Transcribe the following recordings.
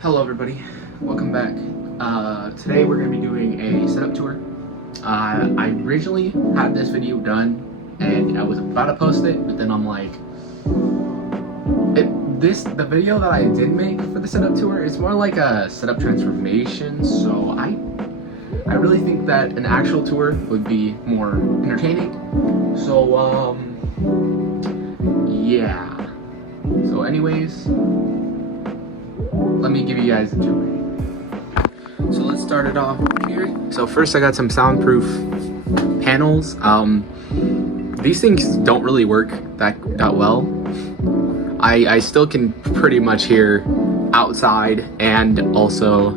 Hello everybody, welcome back. Today we're going to be doing a setup tour. I originally had this video done and I was about to post it, but then I'm like, the video that I did make for the setup tour is more like a setup transformation, so I really think that an actual tour would be more entertaining. So yeah. So anyways, let me give you guys a tour. So let's start it off here. So first I got some soundproof panels. These things don't really work that well. I still can pretty much hear outside, and also,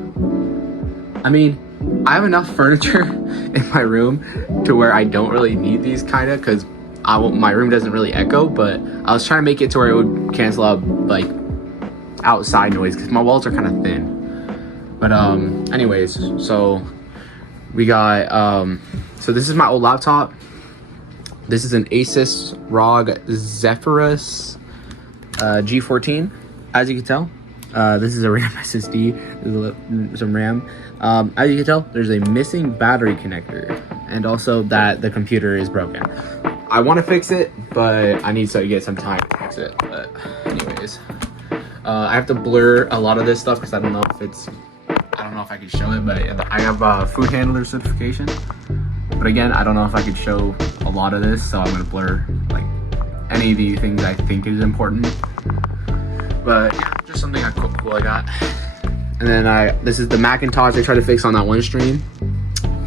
I mean, I have enough furniture in my room to where I don't really need these kinda, because my room doesn't really echo, but I was trying to make it to where it would cancel out like outside noise because my walls are kind of thin. But anyways, so we got so this is my old laptop. This is an Asus ROG Zephyrus G14. As you can tell, this is a RAM SSD. There's some RAM. As you can tell, there's a missing battery connector, and also that the computer is broken. I want to fix it, but I need to get some time to fix it. But anyways, I have to blur a lot of this stuff because I don't know if I can show it, but I have food handler certification. But again, I don't know if I could show a lot of this, so I'm gonna blur like any of the things I think is important. But yeah, just something cool I got. And then this is the Macintosh I tried to fix on that one stream.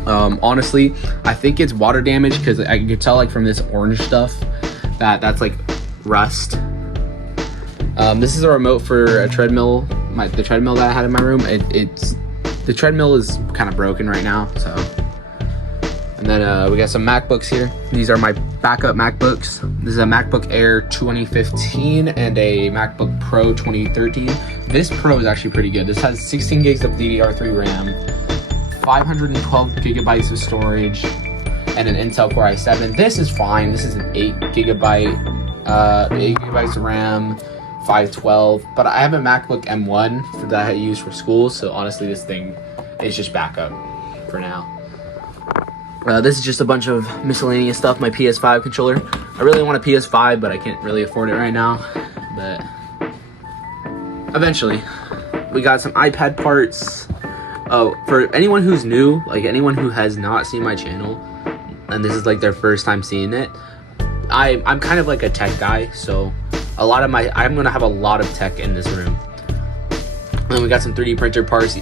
Honestly, I think it's water damage because I could tell like from this orange stuff that's like rust. This is a remote for a treadmill. The treadmill that I had in my room. The treadmill is kind of broken right now. So, and then we got some MacBooks here. These are my backup MacBooks. This is a MacBook Air 2015 and a MacBook Pro 2013. This Pro is actually pretty good. This has 16 gigs of DDR3 RAM, 512 gigabytes of storage, and an Intel Core i7. This is fine. This is an 8 gigabytes of RAM. 512, but I have a MacBook M1 that I use for school, so honestly this thing is just backup for now. This is just a bunch of miscellaneous stuff. My PS5 controller. I really want a PS5, but I can't really afford it right now, but eventually. We got some iPad parts. For anyone who's new, like anyone who has not seen my channel and this is like their first time seeing it, I'm kind of like a tech guy, so I'm gonna have a lot of tech in this room. And we got some 3D printer parts.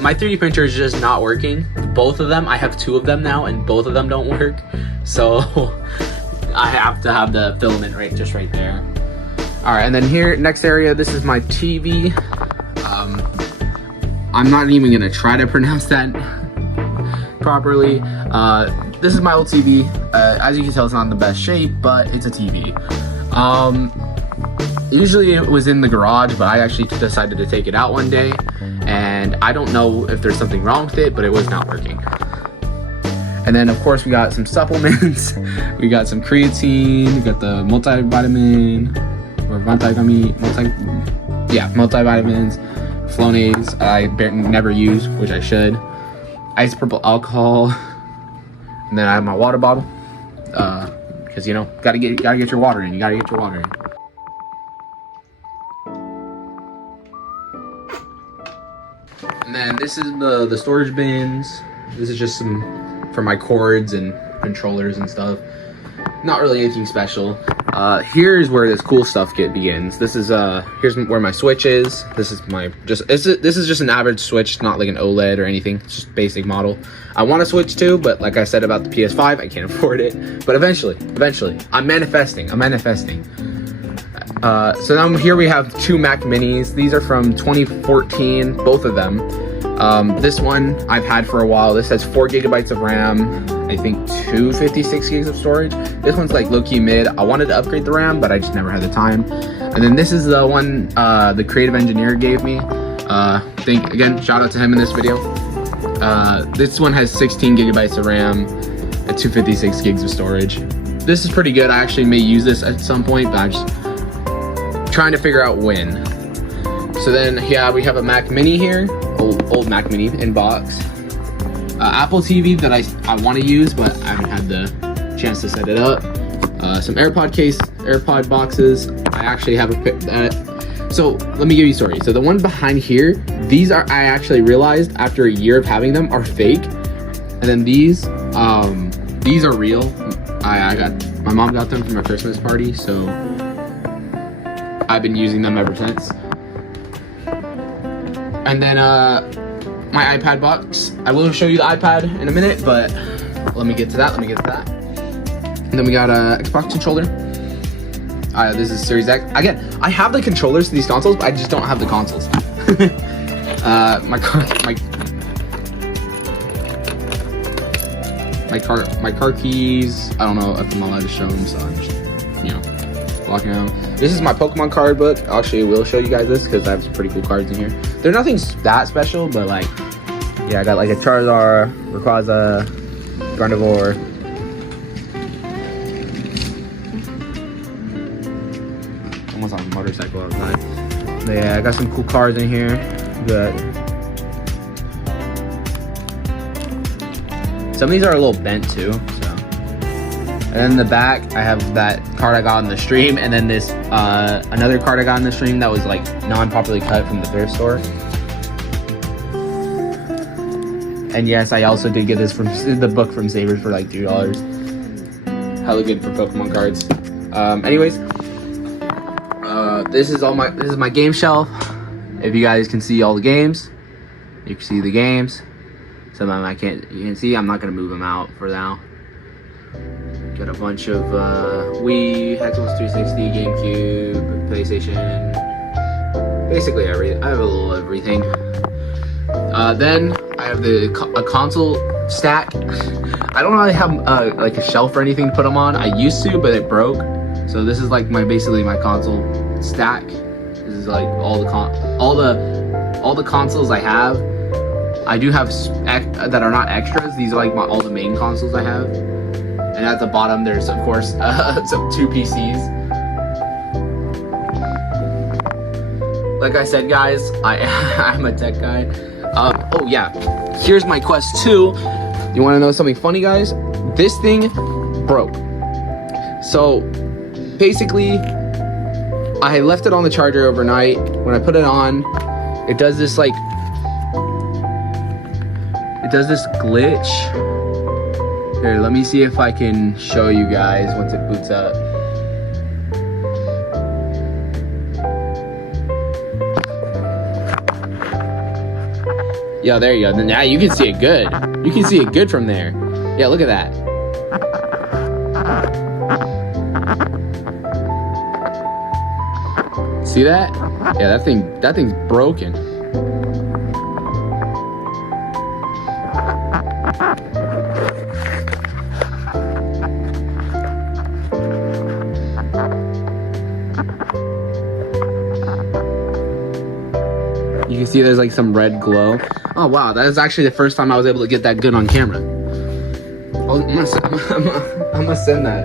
My 3D printer is just not working. Both of them, I have 2 of them now, and both of them don't work. So I have to have the filament right there. All right, and then here, next area, this is my TV. I'm not even gonna try to pronounce that properly. This is my old TV. As you can tell, it's not in the best shape, but it's a TV. Usually it was in the garage, but I actually decided to take it out one day, and I don't know if there's something wrong with it, but it was not working. And then of course we got some supplements. We got some creatine, we got the multivitamin, or multivitamins, Flonase, I never use, which I should, isopropyl alcohol, and then I have my water bottle, because you know, gotta get your water in. And then this is the storage bins. This is just some for my cords and controllers and stuff. Not really anything special. Here's where this cool stuff begins. This is here's where my switch is. This is this is just an average switch, not like an OLED or anything. It's just basic model. I want to switch to, but like I said about the PS5, I can't afford it. But eventually, I'm manifesting. So now here we have 2 Mac Minis. These are from 2014, both of them. This one I've had for a while. This has 4 gigabytes of RAM, I think 256 gigs of storage. This one's like low-key mid. I wanted to upgrade the RAM, but I just never had the time. And then this is the one the creative engineer gave me. Again, shout out to him in this video. This one has 16 gigabytes of RAM and 256 gigs of storage. This is pretty good. I actually may use this at some point, but I'm just trying to figure out when. So then, yeah, we have a Mac Mini here, old Mac Mini in box. Apple TV that I want to use, but I haven't had the chance to set it up. Some AirPod boxes. I actually have so let me give you a story. So the one behind here, these are, I actually realized after a year of having them, are fake. And then these are real. My mom got them from a Christmas party, so I've been using them ever since. And then my iPad box. I will show you the iPad in a minute, but let me get to that. And then we got a Xbox controller. This is Series X. Again, I have the controllers to these consoles, but I just don't have the consoles. My car keys. I don't know if I'm allowed to show them, so I'm just, blocking them. This is my Pokemon card book. Actually, will show you guys this because I have some pretty cool cards in here. They're nothing that special, but like, yeah, I got like a Charizard, Rayquaza, Gardevoir. Almost on a motorcycle outside. But yeah, I got some cool cards in here. Good. Some of these are a little bent too, so. And then in the back, I have that card I got on the stream, and then this another card I got on the stream that was like non-popularly cut from the thrift store. And yes, I also did get this from the book from Savers for like $2. Hella good for Pokemon cards. Anyways, this is my game shelf. If you guys can see all the games, you can see the games. Some of them you can see. I'm not gonna move them out for now. Got a bunch of Wii, Xbox 360, GameCube, PlayStation, basically everything. I have a little everything. Then I have a console stack. I don't really have like a shelf or anything to put them on. I used to, but it broke. So this is like basically my console stack. This is like all the consoles I have. I do have that are not extras. These are like all the main consoles I have. And at the bottom, there's of course some 2 PCs. Like I said, guys, I'm a tech guy. Oh yeah, here's my Quest 2. You want to know something funny, guys? This thing broke. So basically, I left it on the charger overnight. When I put it on, it does this like. It does this glitch. Here, let me see if I can show you guys once it boots up. Yeah, there you go. Now you can see it good. You can see it good from there. Yeah, look at that. See that? Yeah, that thing's broken. You can see there's like some red glow. Oh wow, that is actually the first time I was able to get that good on camera. I'm gonna send that.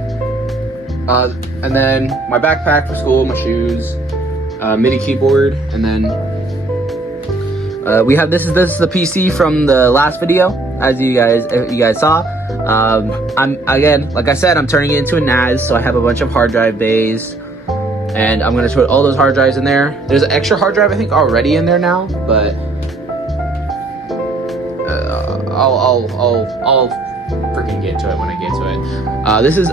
And then my backpack for school, my shoes, MIDI keyboard, and then we have this is the PC from the last video, as you guys saw. I'm again, like I said, I'm turning it into a NAS, so I have a bunch of hard drive bays. And I'm gonna put all those hard drives in there. There's an extra hard drive I think already in there now, but I'll freaking get to it when I get to it. This is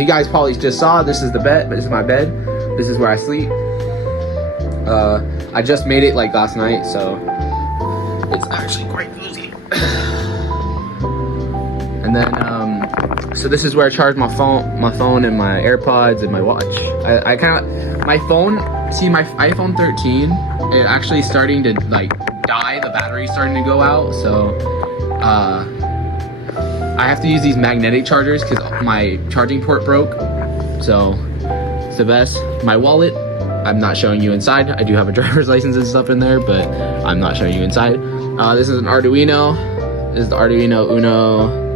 you guys probably just saw. This is the bed. This is my bed. This is where I sleep. I just made it like last night, so it's actually quite cozy. And then so this is where I charge my phone and my AirPods and my watch. I kind of, my phone, see my iPhone 13, it actually starting to like die. The battery's starting to go out. So I have to use these magnetic chargers because my charging port broke. So it's the best. My wallet, I'm not showing you inside. I do have a driver's license and stuff in there, but I'm not showing you inside. This is an Arduino. This is the Arduino Uno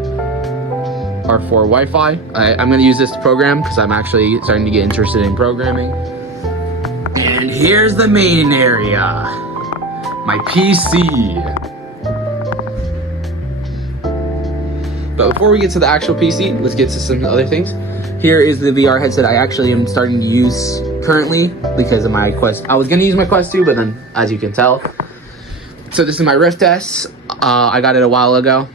R4 Wi-Fi. I'm going to use this to program because I'm actually starting to get interested in programming. And here's the main area. My PC. But before we get to the actual PC, let's get to some other things. Here is the VR headset I actually am starting to use currently because of my Quest. I was gonna use my Quest 2, but then, as you can tell. So this is my Rift S. I got it a while ago.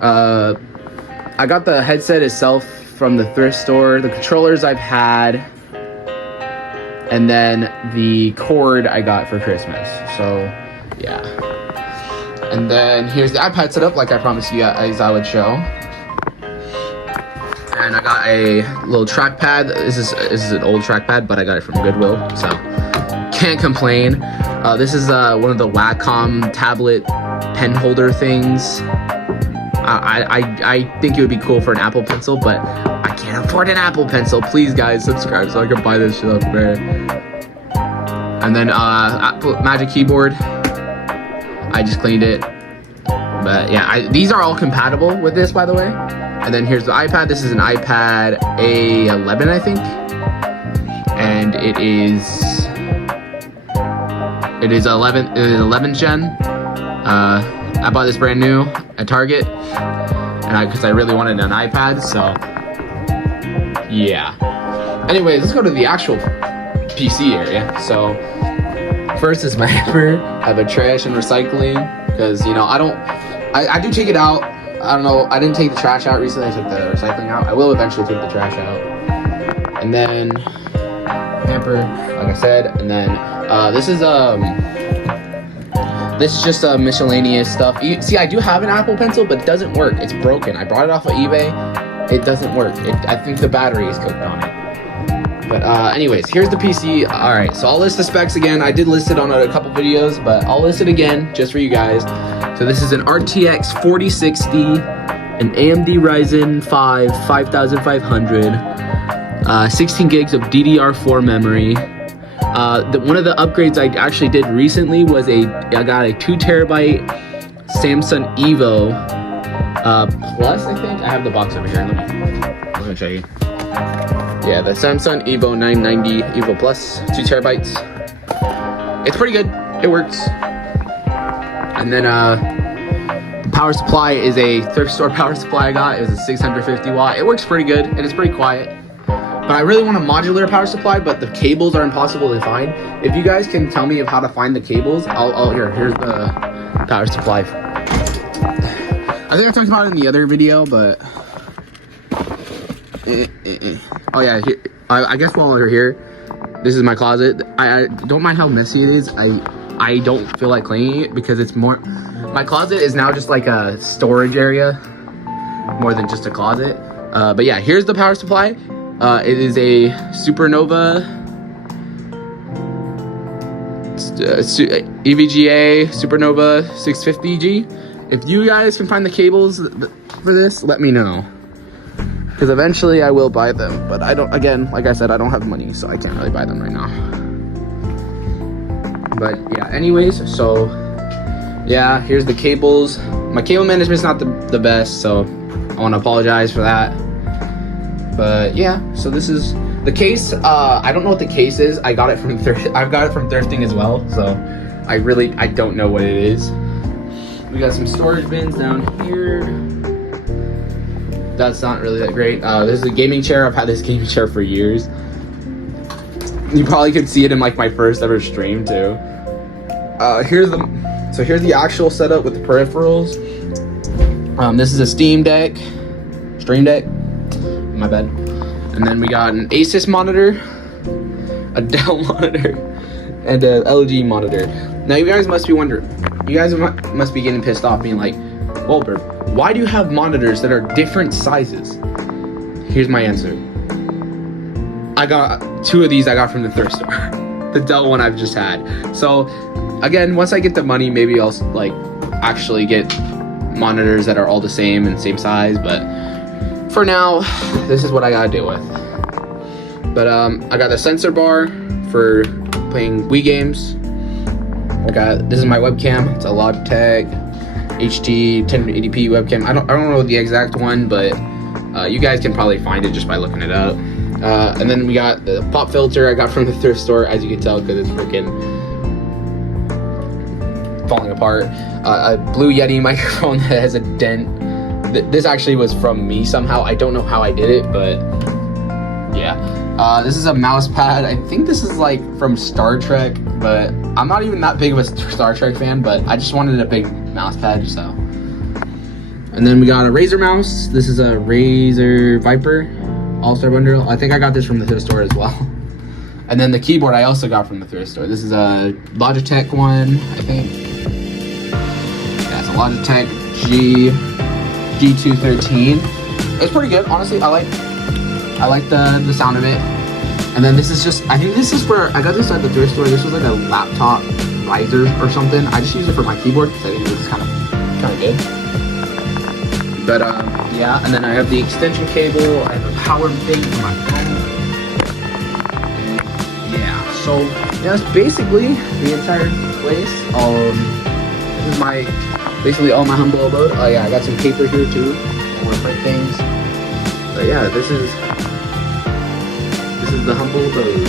I got the headset itself from the thrift store. The controllers I've had. And then the cord I got for Christmas. So, yeah. And then here's the iPad setup, like I promised you guys I would show. And I got a little trackpad. This is an old trackpad, but I got it from Goodwill, so can't complain. This is one of the Wacom tablet pen holder things. I think it would be cool for an Apple Pencil, but I can't afford an Apple Pencil. Please, guys, subscribe so I can buy this shit up there. And then Apple Magic Keyboard. I just cleaned it, but yeah, these are all compatible with this, by the way. And then here's the iPad. This is an iPad A11, I think, and it is 11th gen. I bought this brand new at Target, and because I really wanted an iPad, so yeah. Anyways, let's go to the actual PC area. So first is my hamper. I have a trash and recycling because, you know, I do take it out. I don't know, I didn't take the trash out recently. I took the recycling out. I will eventually take the trash out. And then hamper, like I said. And then this is just miscellaneous stuff. See, I do have an Apple Pencil, but it doesn't work. It's broken. I brought it off of eBay. It doesn't work. I think the battery is cooked on it. But anyways, here's the PC. Alright, so I'll list the specs again. I did list it on a couple videos, but I'll list it again just for you guys. So this is an RTX 4060, an AMD Ryzen 5 5500, 16 gigs of DDR4 memory. One of the upgrades I actually did recently was I got a 2 terabyte Samsung Evo Plus, I think. I have the box over here. Let me show you. Yeah, the Samsung Evo 990 Evo Plus, 2 terabytes. It's pretty good. It works. And then the power supply is a thrift store power supply I got. It was a 650 watt. It works pretty good and it's pretty quiet. But I really want a modular power supply, but the cables are impossible to find. If you guys can tell me of how to find the cables, here's the power supply. I think I talked about it in the other video, but oh yeah, here, I guess while we're here, this is my closet. I don't mind how messy it is. I don't feel like cleaning it because it's more, my closet is now just like a storage area more than just a closet. But yeah, here's the power supply. It is a Supernova EVGA Supernova 650G. If you guys can find the cables for this, let me know. Because eventually I will buy them, but I don't, again, like I said, I don't have money, so I can't really buy them right now. But yeah, anyways, so yeah, here's the cables. My cable management's not the best, so I want to apologize for that. But yeah, so this is the case. I don't know what the case is. I got it from I've got it from thrifting as well, so I don't know what it is. We got some storage bins down here. That's not really that great. This is a gaming chair. I've had this gaming chair for years. You probably could see it in like my first ever stream too. Here's the actual setup with the peripherals. This is a Stream Deck. My bad. And then we got an Asus monitor, a Dell monitor, and an LG monitor. Now you guys must be wondering, you guys must be getting pissed off, being like, Wilbur, why do you have monitors that are different sizes? Here's my answer. I got 2 of these I got from the thrift store. The Dell one I've just had. So again, once I get the money, maybe I'll like actually get monitors that are all the same and same size, but for now, this is what I gotta deal with. But I got a sensor bar for playing Wii games. This is my webcam. It's a Logitech HD 1080p webcam. I don't know the exact one, but you guys can probably find it just by looking it up. And then we got the pop filter I got from the thrift store, as you can tell, because it's freaking falling apart. A Blue Yeti microphone that has a dent. This actually was from me somehow. I don't know how I did it, but yeah. This is a mouse pad. I think this is like from Star Trek, but I'm not even that big of a Star Trek fan, but I just wanted a big mouse pad, so. And then we got a Razer mouse. This is a Razer Viper All-Star bundle. I think I got this from the thrift store as well. And then the keyboard I also got from the thrift store. This is a Logitech one, I think. Yeah, it's a Logitech G213. It's pretty good, honestly. I like the sound of it. And then this is just, I think this is where I got this at the thrift store. This was like a laptop riser or something. I just use it for my keyboard because I think it's kind of good. But yeah, and then I have the extension cable. I have a power thing for my phone. Yeah, so yeah, that's basically the entire place. This is basically all my humble abode. Oh yeah, I got some paper here too. I want to print things. But yeah, this is the humble abode.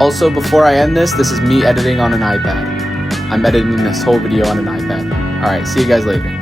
Also, before I end this is me editing on an iPad. I'm editing this whole video on an iPad. Alright, see you guys later.